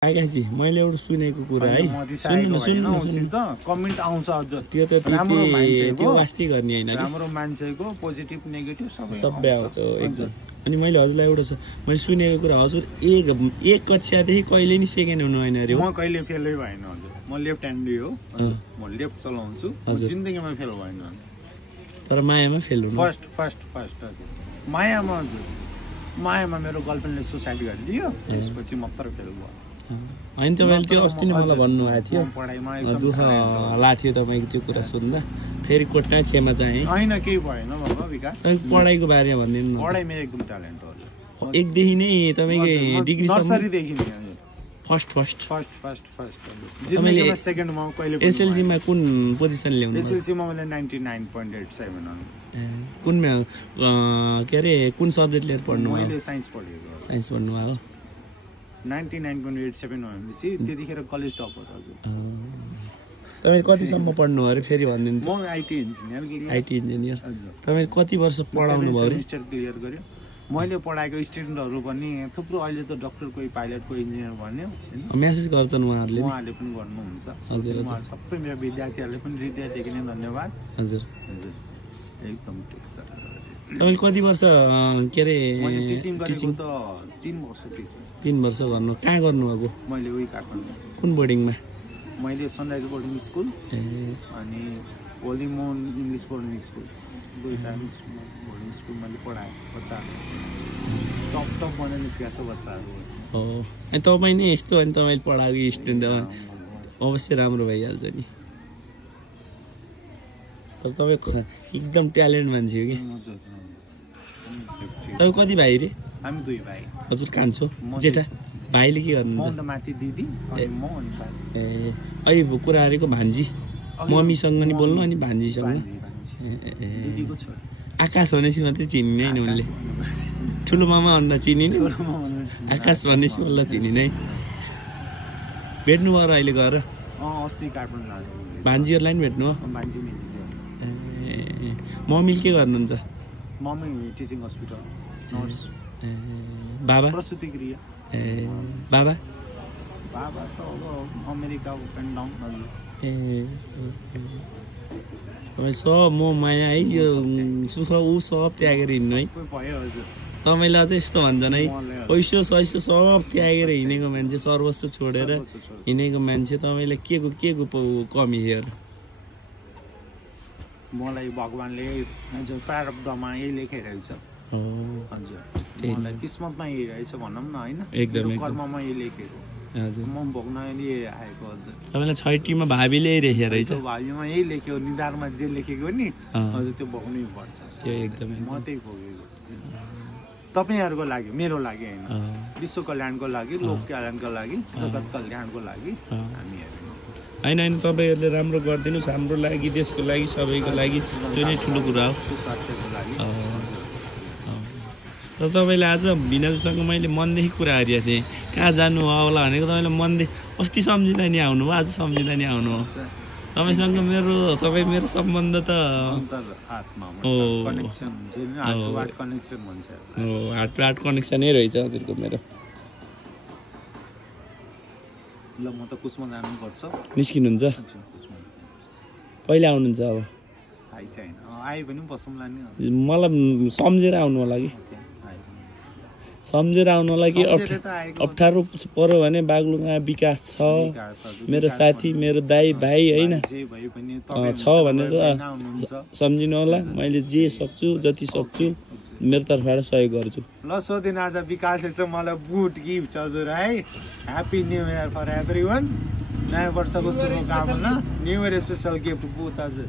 आकाशजी मैले एउटा सुनेको कुरा है सुन्नु त कमेन्ट आउँछ अझ त्यो त राम्रो मान्छेको वास्ती गर्ने हैन राम्रो मान्छेको पोजिटिभ नेगेटिभ सबै आउँछ एकदम। अनि मैले हजुरलाई एउटा मैले सुनेको कुरा हजुर एक कक्षादेखि कहिले नि सेकेन्ड हुनु हैन रे। म कहिले फेलै भएन हजुर। म लेफ्ट ह्यान्डी हो, म लेफ्ट चलाउँछु, जिन्दगीमा फेल भएन। तर मायामा फेल हुनु फर्स्ट हजुर। मायामा मेरो गर्लफ्रेन्डले सुसाइड गरिदियो, त्यसपछि मात्र फेल भयो। हैन तपाईले त्यो अस्ति नै मलाई भन्नु भएको थियो, दुःख लाग्थ्यो तपाईको त्यो कुरा सुन्दा। फेरि कोट्टा छेमा चाहिँ हैन केही भएन बाबा विकास। पढाइको बारेमा भन्दिनु न। पढाइ मेरो एकदम ट्यालेन्ट हो। एकदेखि नै तपाईको डिग्री नर्सरी देखि नै हजुर। फर्स्ट जिन्दगीमा सेकेन्डमा कहिले एसएलसी मा कुन पोजिसन ल्याउनु? एसएलसी मा मैले 99.87 आउनु। कुनमा के अरे कुन सब्जेक्ट लिएर पढ्नु? मैले साइन्स पढेको। साइन्स पढ्नु भयो। 99.87 भएपछि त्यतिखेर कलेज टपर हजुर। तपाईँ कतिसम्म पढ्नु अरे फेरि भनिदिनु? म आइटी इन्जिनियर। IT engineer. तपाईँ कति वर्ष पढाउनु भयो? सेमेस्टर क्लियर गर्यो। मैले पढाएको स्टुडेन्टहरू पनि थुप्रो अहिले त डक्टर कोही पाइलट कोही इन्जिनियर भन्यो। मेसेज गर्छन् उहाँहरूले पनि गर्नुहुन्छ। हजुर सबै मेरो विद्यार्थीहरूले पनि हृदयदेखि नै धन्यवाद। हजुर हजुर एकदम ठिक छ। तपाईले कति वर्ष के अरे टिचिङ गरेको त 3 वर्ष टिचिङ। 3 वर्ष गर्नु कहाँ गर्नुभएको? मैले उही काठमाडौँ। कुन बोर्डिङमा? मैले सनराइज बोर्डिङ स्कुल अनि Holi Mohan English boarding school, दुईटा बोर्डिङ स्कुल मैले पढाएँ बच्चाहरू। टप बनेर निस्किएको छ बच्चाहरू। हो अनि तपाईँ नै यस्तो अनि तपाईँले पढाएको स्टुडेन्ट अवश्य राम्रो भइहाल्छ नि। तर तपाईँ एकदम ट्यालेन्ट मान्छे हो कि। तपाईँ कति भाइ रे? हामी 2 भाइ। हजुर कान्छो जेठा भाइले के गर्नुहुन्छ? म माथि दिदी अनि म अनि भाइ। ए अहिले कुरा गरेको भान्जी मम्मीसँग नि बोल्नु अनि भान्जीसँग। दिदीको छोरा आकाश भनेपछि मात्रै चिनिने नि उनले। ठुलो मामा भन्दा चिनिने, आकाश भनेपछि उसलाई चिनिने। भेट्नु भयो र अहिले गएर? अस्ति काठमाडौँ लाग्यो। भान्जीहरूलाई नि भेट्नु हो? भान्जी ए मम्मीले के गर्नुहुन्छ? Mummy teaching hospital nurse. बाबा? प्रसुति गृह। ए बाबा? बाबा त अब अमेरिका अप एन्ड डाउन हजुर। ए तपाईँ सब म माया है यो सुख ऊ सब त्यागेर हिँड्नु है। तपाईँले अझै यस्तो भन्छन् है, पैसो सैसो सब त्यागेर हिँडेको मान्छे, सर्वस्व छोडेर हिँडेको मान्छे। तपाईँलाई के को कमी हेर? मलाई भगवानले हजुर प्रारब्धमा यही लेखेरहेछ हजुर। मलाई किस्मतमा यही रहेछ भनौँ न होइन, एकदम कर्ममा यही लेखेको हजुर। म भोग्न आएको हजुर। तपाईँलाई छैटीमा भाबीले लेखेको रहेछ? भाबीमा यही लेख्यो, निधारमा जे लेखेको नि हजुर त्यो भोग्नै पर्छ। त्यो एकदमै म त्यही भोगेको। तपाईँहरूको लागि, मेरो लागि होइन, विश्व कल्याणको लागि, लोक कल्याणको लागि, जगत कल्याणको लागि हामी होइन होइन तपाईँहरूले राम्रो गरिदिनुहोस् हाम्रो लागि, देशको लागि, सबैको लागि। त्यो नै ठुलो कुरा हो। र तपाईँले आज भिनाजुसँग मैले मनदेखि कुरा गरिरहेको थिएँ, कहाँ जानु होला भनेको तपाईँले मनदेखि अस्ति सम्झिँदा नि आउनु भयो, आज सम्झिँदा नि आउनु हो। तपाईँसँग तपाईँ मेरो सम्बन्ध त हार्ट टु हार्ट कनेक्सनै रहेछ हजुरको मेरो। ल म त कुसमा जानुपर्छ। निस्किनुहुन्छ? कहिले आउनुहुन्छ अब? आयो भने बसौँला नि। मलाई सम्झेर आउनु होला कि, सम्झेर आउनु होला कि। 18 पर्यो भने बागलुङमा विकास छ, मेरो साथी, मेरो दाई भाइ होइन छ भनेर सम्झिनु होला। मैले जे सक्छु जति सक्छु मेरो तर्फबाट सहयोग गर्छु। ल सोधिन आज विकासले चाहिँ मलाई बुट गिफ्ट हजुर है। Happy new year for everyone. नयाँ वर्षको शुभकामना, न्यू इयर स्पेसल गिफ्ट बुट हजुर।